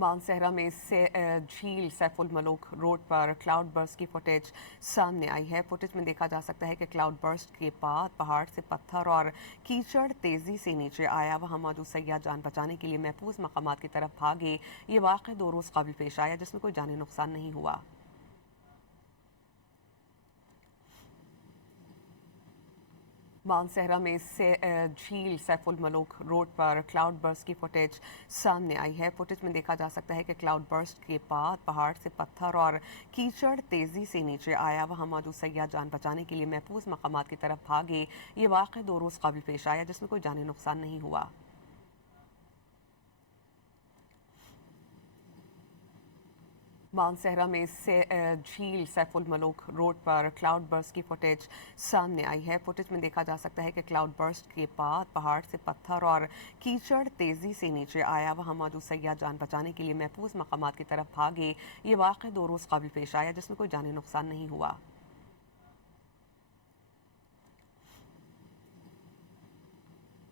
मानसहरा में झील सैफुल मलूक रोड पर क्लाउड बर्स्ट की फुटेज सामने आई है। फुटेज में देखा जा सकता है कि क्लाउड बर्स्ट के बाद पहाड़ से पत्थर और कीचड़ तेजी से नीचे आया। वहां मौजूद सयाह जान बचाने के लिए महफूज मकामात की तरफ भागे। ये वाक़या 2 रोज़ कबल पेश आया जिसमें कोई जानी नुकसान नहीं हुआ। मानसहरा में झील सैफुल मलूक रोड पर क्लाउड बर्स्ट की फुटेज सामने आई है। फुटेज में देखा जा सकता है कि क्लाउड बर्स्ट के बाद पहाड़ से पत्थर और कीचड़ तेजी से नीचे आया। वहां मौजूद सयाह जान बचाने के लिए महफूज मकामात की तरफ भागे। ये वाक़या 2 रोज़ कबल पेश आया जिसमें कोई जानी नुकसान नहीं हुआ। मानसहरा में झील सैफुल मलूक रोड पर क्लाउड बर्स्ट की फुटेज सामने आई है। फुटेज में देखा जा सकता है कि क्लाउड बर्स्ट के बाद पहाड़ से पत्थर और कीचड़ तेजी से नीचे आया। वहां मौजूद सयाह जान बचाने के लिए महफूज मकामात की तरफ भागे। ये वाक़या 2 रोज़ कबल पेश आया जिसमें कोई जानी नुकसान नहीं हुआ।